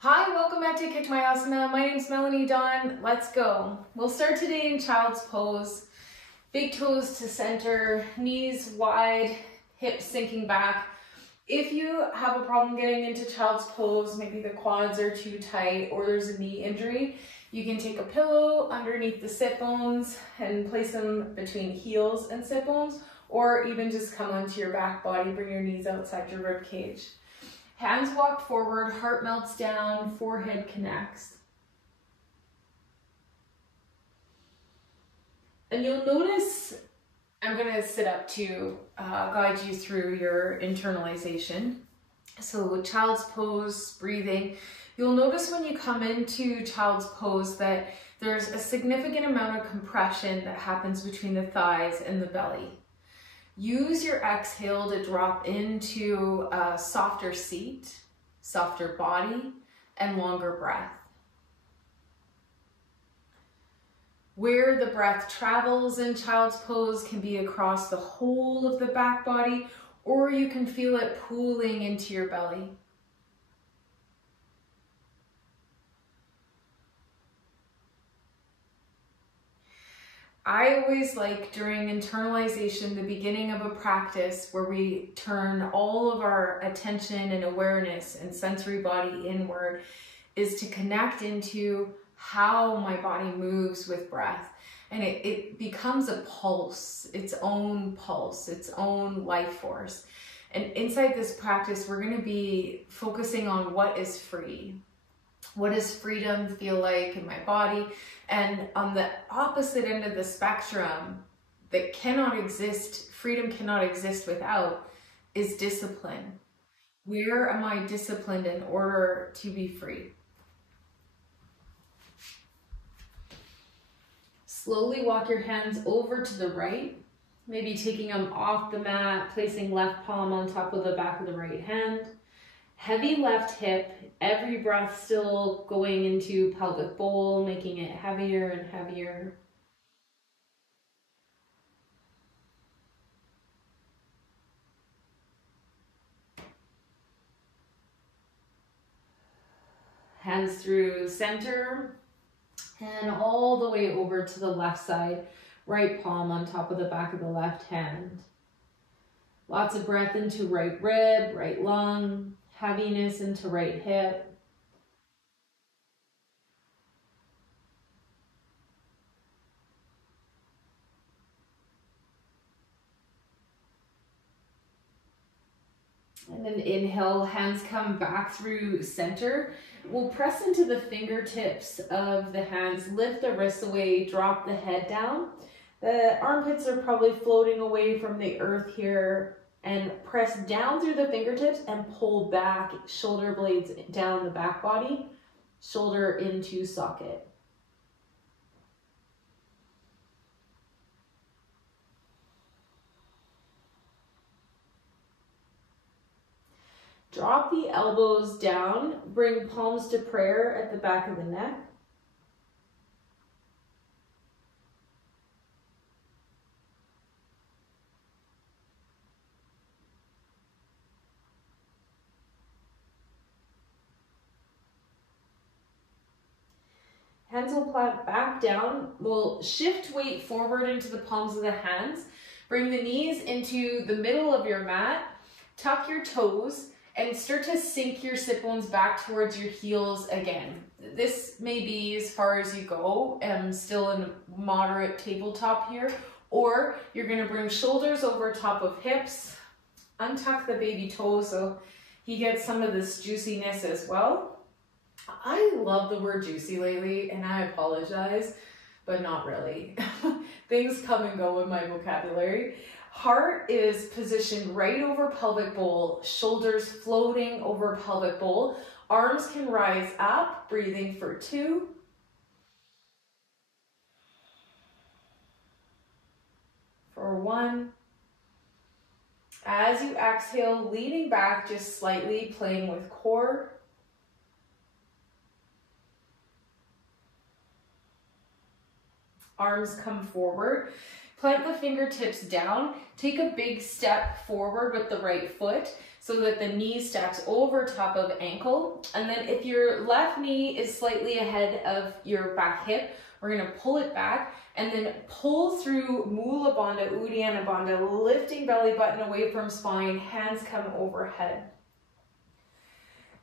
Hi, welcome back to Kick My Asana. My name's Melanie Dawn. Let's go. We'll start today in child's pose. Big toes to center, knees wide, hips sinking back. If you have a problem getting into child's pose, maybe the quads are too tight or there's a knee injury, you can take a pillow underneath the sit bones and place them between heels and sit bones, or even just come onto your back body, bring your knees outside your rib cage. Hands walk forward, heart melts down, forehead connects. And you'll notice, I'm gonna sit up to guide you through your internalization. So child's pose, breathing. You'll notice when you come into child's pose that there's a significant amount of compression that happens between the thighs and the belly. Use your exhale to drop into a softer seat, softer body, and longer breath. Where the breath travels in child's pose can be across the whole of the back body, or you can feel it pooling into your belly. I always like during internalization, the beginning of a practice where we turn all of our attention and awareness and sensory body inward, is to connect into how my body moves with breath. And it becomes a pulse, its own life force. And inside this practice, we're going to be focusing on what is free. What does freedom feel like in my body? And on the opposite end of the spectrum, that cannot exist, freedom cannot exist without, is discipline. Where am I disciplined in order to be free? Slowly walk your hands over to the right, maybe taking them off the mat, placing left palm on top of the back of the right hand. Heavy left hip, every breath still going into pelvic bowl, making it heavier and heavier. Hands through center and all the way over to the left side, right palm on top of the back of the left hand. Lots of breath into right rib, right lung. Heaviness into right hip. And then inhale, hands come back through center. We'll press into the fingertips of the hands, lift the wrists away, drop the head down. The armpits are probably floating away from the earth here. And press down through the fingertips and pull back, shoulder blades down the back body, shoulder into socket. Drop the elbows down, bring palms to prayer at the back of the neck. Hands will plant back down. We'll shift weight forward into the palms of the hands. Bring the knees into the middle of your mat. Tuck your toes and start to sink your sit bones back towards your heels again. This may be as far as you go. I'm still in a moderate tabletop here. Or you're going to bring shoulders over top of hips. Untuck the baby toe so he gets some of this juiciness as well. I love the word juicy lately, and I apologize, but not really. Things come and go in my vocabulary. Heart is positioned right over pelvic bowl, shoulders floating over pelvic bowl. Arms can rise up, breathing for 2. For 1. As you exhale, leaning back just slightly, playing with core. Arms come forward. Plant the fingertips down. Take a big step forward with the right foot so that the knee stacks over top of ankle. And then if your left knee is slightly ahead of your back hip, we're gonna pull it back and then pull through Mula Bandha, Uddiyana Bandha, lifting belly button away from spine, hands come overhead.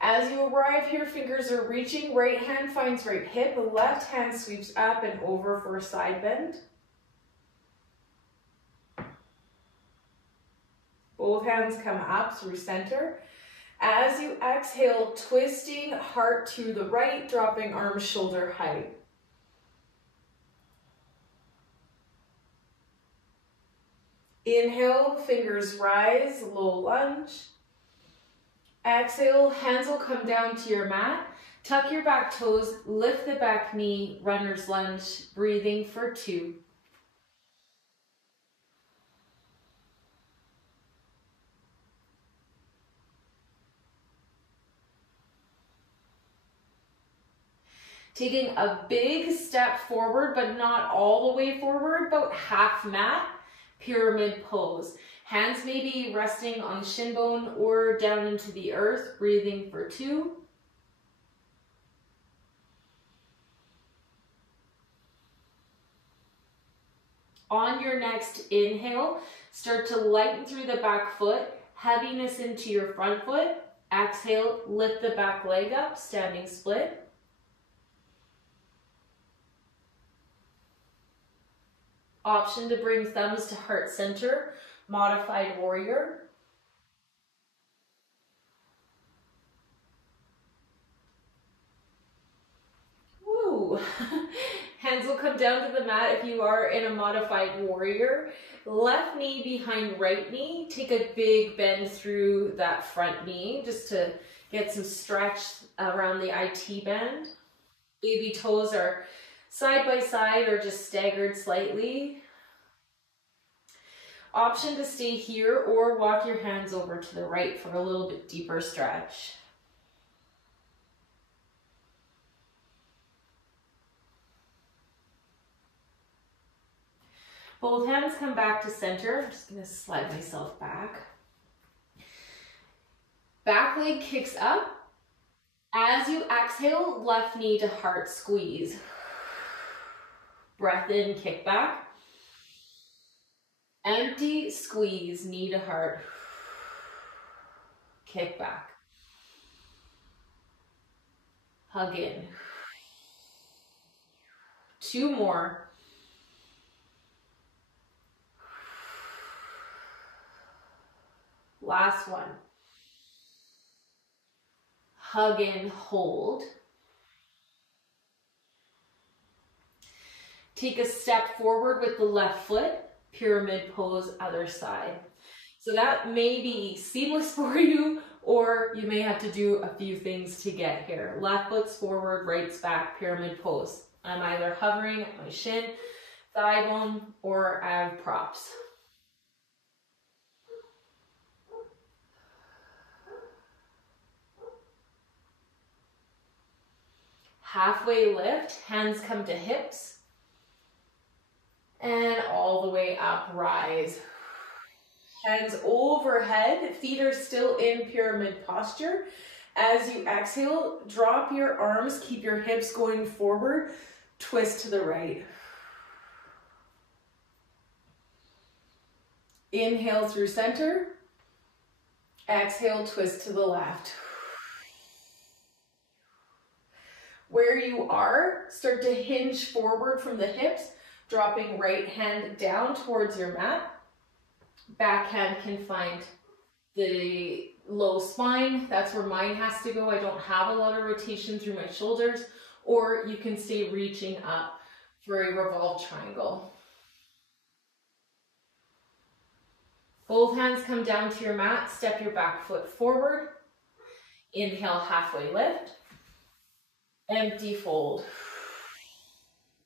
As you arrive here, fingers are reaching, right hand finds right hip, left hand sweeps up and over for a side bend. Both hands come up through center. As you exhale, twisting heart to the right, dropping arms shoulder height. Inhale, fingers rise, low lunge. Exhale, hands will come down to your mat. Tuck your back toes, lift the back knee, runner's lunge, breathing for 2. Taking a big step forward, but not all the way forward, about half mat, pyramid pose. Hands may be resting on shin bone or down into the earth, breathing for 2. On your next inhale, start to lighten through the back foot, heaviness into your front foot. Exhale, lift the back leg up, standing split. Option to bring thumbs to heart center, modified warrior. Woo! Hands will come down to the mat if you are in a modified warrior. Left knee behind right knee. Take a big bend through that front knee just to get some stretch around the IT band. Baby toes are side by side or just staggered slightly. Option to stay here or walk your hands over to the right for a little bit deeper stretch. Both hands come back to center. I'm just gonna slide myself back. Back leg kicks up. As you exhale, left knee to heart squeeze. Breath in, kick back. Empty, squeeze, knee to heart. Kick back. Hug in. 2 more. Last one. Hug in, hold. Take a step forward with the left foot, pyramid pose, other side. So that may be seamless for you, or you may have to do a few things to get here. Left foot's forward, right's back, pyramid pose. I'm either hovering at my shin, thigh bone, or I have props. Halfway lift, hands come to hips. And all the way up, rise. Hands overhead, feet are still in pyramid posture. As you exhale, drop your arms, keep your hips going forward, twist to the right. Inhale through center. Exhale, twist to the left. Where you are, start to hinge forward from the hips, dropping right hand down towards your mat. Back hand can find the low spine. That's where mine has to go. I don't have a lot of rotation through my shoulders. Or you can stay reaching up for a revolved triangle. Both hands come down to your mat. Step your back foot forward. Inhale, halfway lift. Empty fold.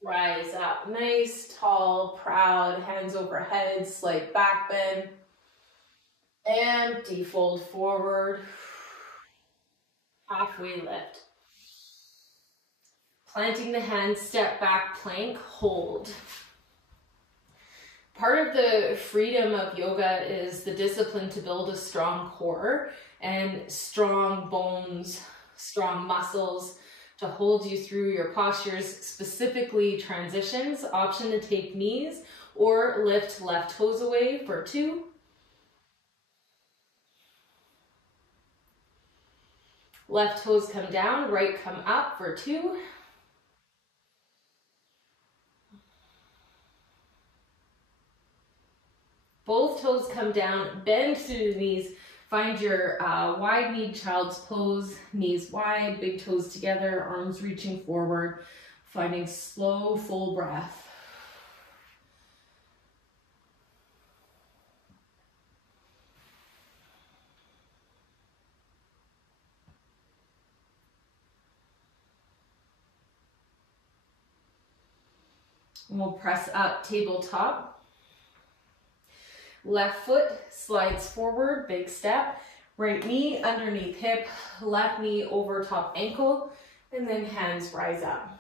Rise up, nice, tall, proud, hands overhead, slight back bend. Empty fold forward. Halfway lift. Planting the hands, step back, plank, hold. Part of the freedom of yoga is the discipline to build a strong core and strong bones, strong muscles to hold you through your postures, specifically transitions. Option to take knees or lift left toes away for 2. Left toes come down, right come up for 2. Both toes come down, bend through the knees. Find your wide-kneed child's pose, knees wide, big toes together, arms reaching forward, finding slow, full breath. And we'll press up, tabletop. Left foot slides forward, big step. Right knee underneath hip, left knee over top ankle, and then hands rise up.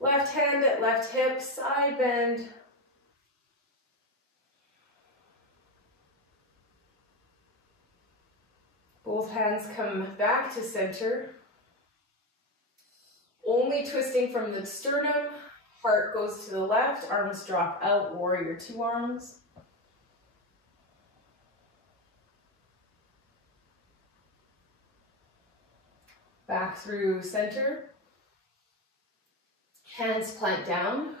Left hand at left hip, side bend. Both hands come back to center. Only twisting from the sternum, heart goes to the left, arms drop out, warrior 2 arms. Back through center. Hands plant down.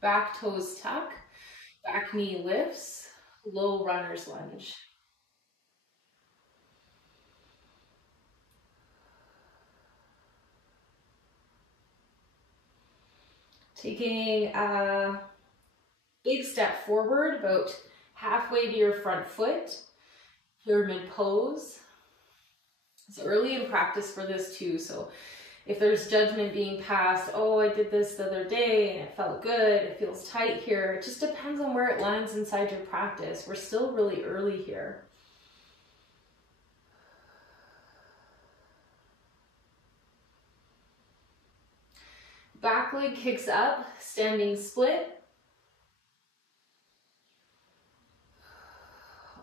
Back toes tuck. Back knee lifts. Low runner's lunge. Taking a big step forward, about halfway to your front foot, pyramid pose. It's early in practice for this too, so if there's judgment being passed, oh, I did this the other day and it felt good, it feels tight here, it just depends on where it lands inside your practice. We're still really early here. Back leg kicks up, standing split.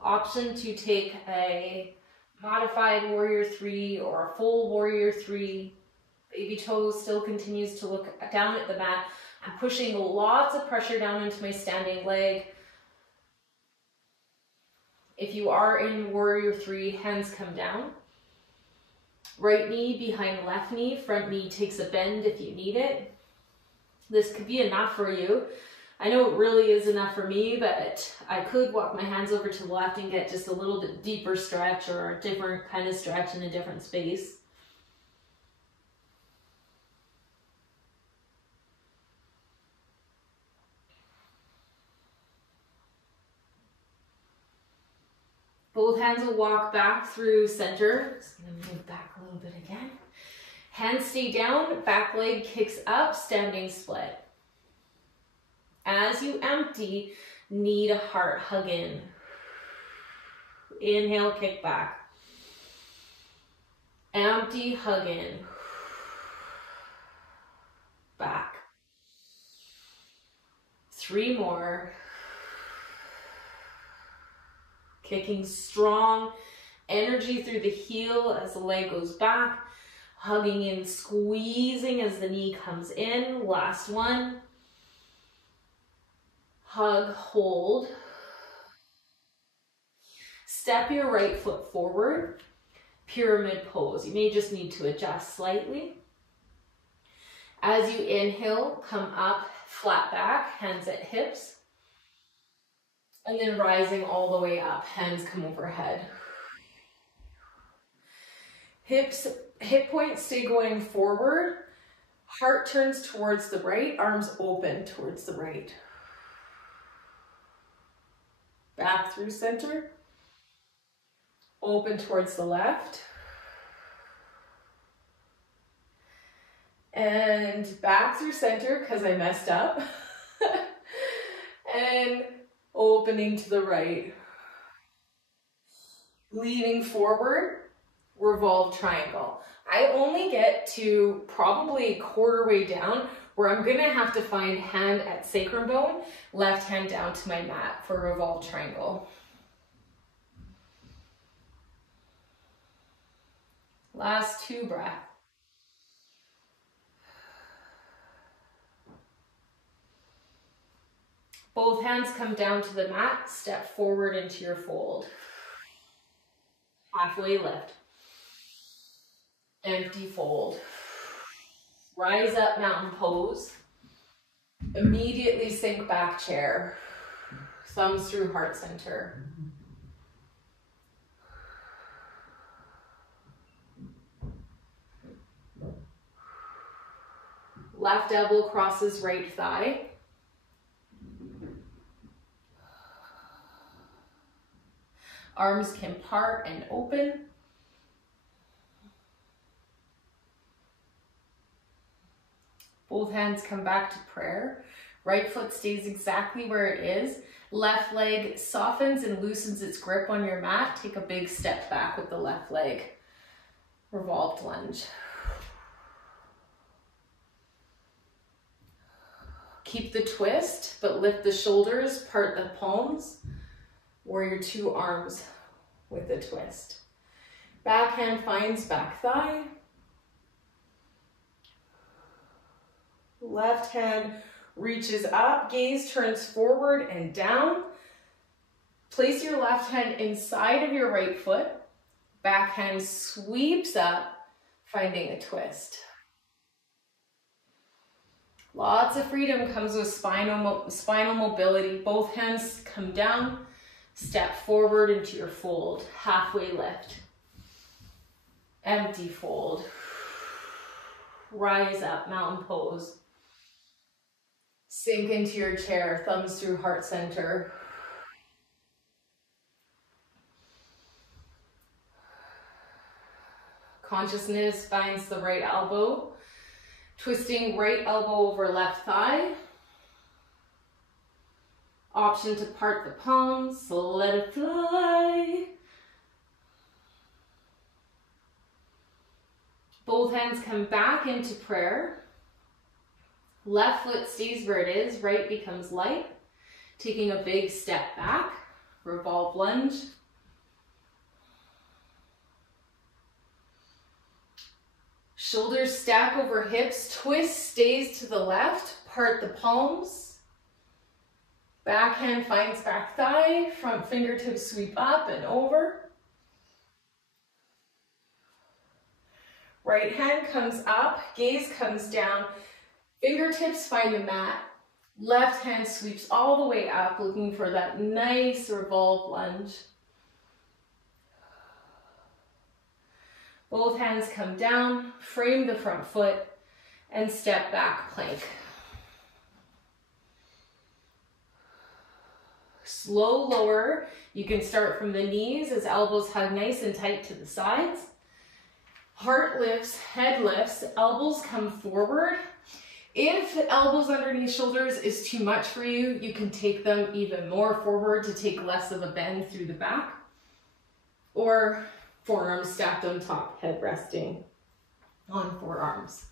Option to take a modified warrior 3 or a full warrior 3. Baby toes still continues to look down at the mat. I'm pushing lots of pressure down into my standing leg. If you are in warrior 3, hands come down. Right knee behind left knee, front knee takes a bend if you need it. This could be enough for you. I know it really is enough for me, but I could walk my hands over to the left and get just a little bit deeper stretch or a different kind of stretch in a different space. Both hands will walk back through center. Just gonna move back a little bit again. Hands stay down, back leg kicks up, standing split. As you empty, knee to heart, hug in. Inhale, kick back. Empty, hug in. Back. 3 more. Kicking strong energy through the heel as the leg goes back. Hugging in, squeezing as the knee comes in. Last one. Hug, hold. Step your right foot forward. Pyramid pose. You may just need to adjust slightly. As you inhale, come up, flat back, hands at hips. And then rising all the way up, hands come overhead. Hips, hip points stay going forward. Heart turns towards the right, arms open towards the right. Back through center. Open towards the left. And back through center because I messed up. And opening to the right. Leaning forward, revolve triangle. I only get to probably a quarter way down where I'm gonna have to find hand at sacrum bone, left hand down to my mat for revolved triangle. Last 2 breaths. Both hands come down to the mat, step forward into your fold. Halfway lift. Empty fold. Rise up, mountain pose. Immediately sink back chair. Thumbs through heart center. Left elbow crosses right thigh. Arms can part and open. Both hands come back to prayer. Right foot stays exactly where it is. Left leg softens and loosens its grip on your mat. Take a big step back with the left leg. Revolved lunge. Keep the twist, but lift the shoulders, part the palms. Warrior 2 arms with a twist. Back hand finds back thigh. Left hand reaches up, gaze turns forward and down. Place your left hand inside of your right foot. Back hand sweeps up, finding a twist. Lots of freedom comes with spinal mobility. Both hands come down, step forward into your fold, halfway lift. Empty fold. Rise up, mountain pose. Sink into your chair, thumbs through heart center. Consciousness finds the right elbow. Twisting right elbow over left thigh. Option to part the palms, so let it fly. Both hands come back into prayer. Left foot stays where it is, right becomes light. Taking a big step back, revolve lunge. Shoulders stack over hips, twist stays to the left, part the palms. Back hand finds back thigh, front fingertips sweep up and over. Right hand comes up, gaze comes down, fingertips find the mat. Left hand sweeps all the way up, looking for that nice revolve lunge. Both hands come down, frame the front foot, and step back plank. Slow lower. You can start from the knees as elbows hug nice and tight to the sides. Heart lifts, head lifts, elbows come forward. If elbows underneath shoulders is too much for you, you can take them even more forward to take less of a bend through the back. Or forearms stacked on top, head resting on forearms.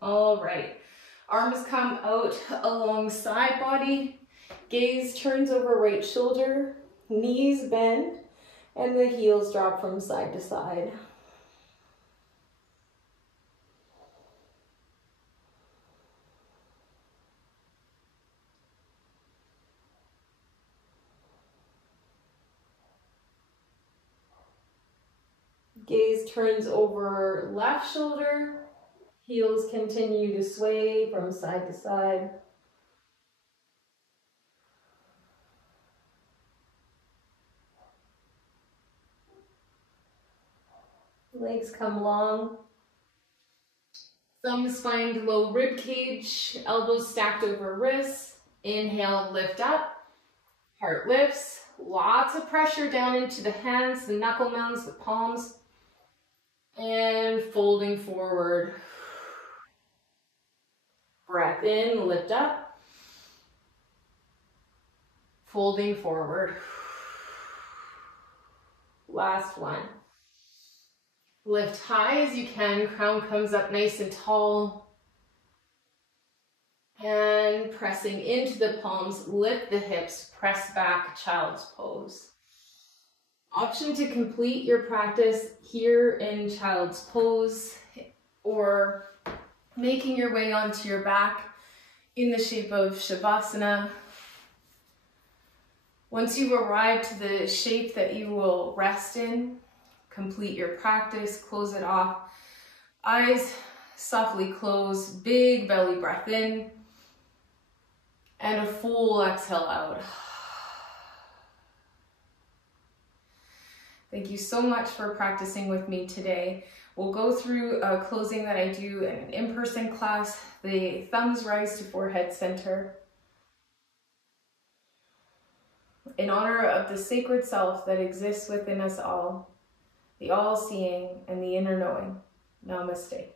All right, arms come out alongside body, gaze turns over right shoulder, knees bend, and the heels drop from side to side. Gaze turns over left shoulder, heels continue to sway from side to side. Legs come long. Thumbs find low rib cage, elbows stacked over wrists. Inhale, lift up. Heart lifts. Lots of pressure down into the hands, the knuckle mounds, the palms. And folding forward. Breath in, lift up. Folding forward. Last one. Lift high as you can, crown comes up nice and tall. And pressing into the palms, lift the hips, press back, child's pose. Option to complete your practice here in child's pose or making your way onto your back in the shape of Shavasana. Once you arrive to the shape that you will rest in, complete your practice, close it off. Eyes softly close, big belly breath in, and a full exhale out. Thank you so much for practicing with me today. We'll go through a closing that I do in an in-person class. The thumbs rise to forehead center. In honor of the sacred self that exists within us all, the all-seeing and the inner knowing. Namaste.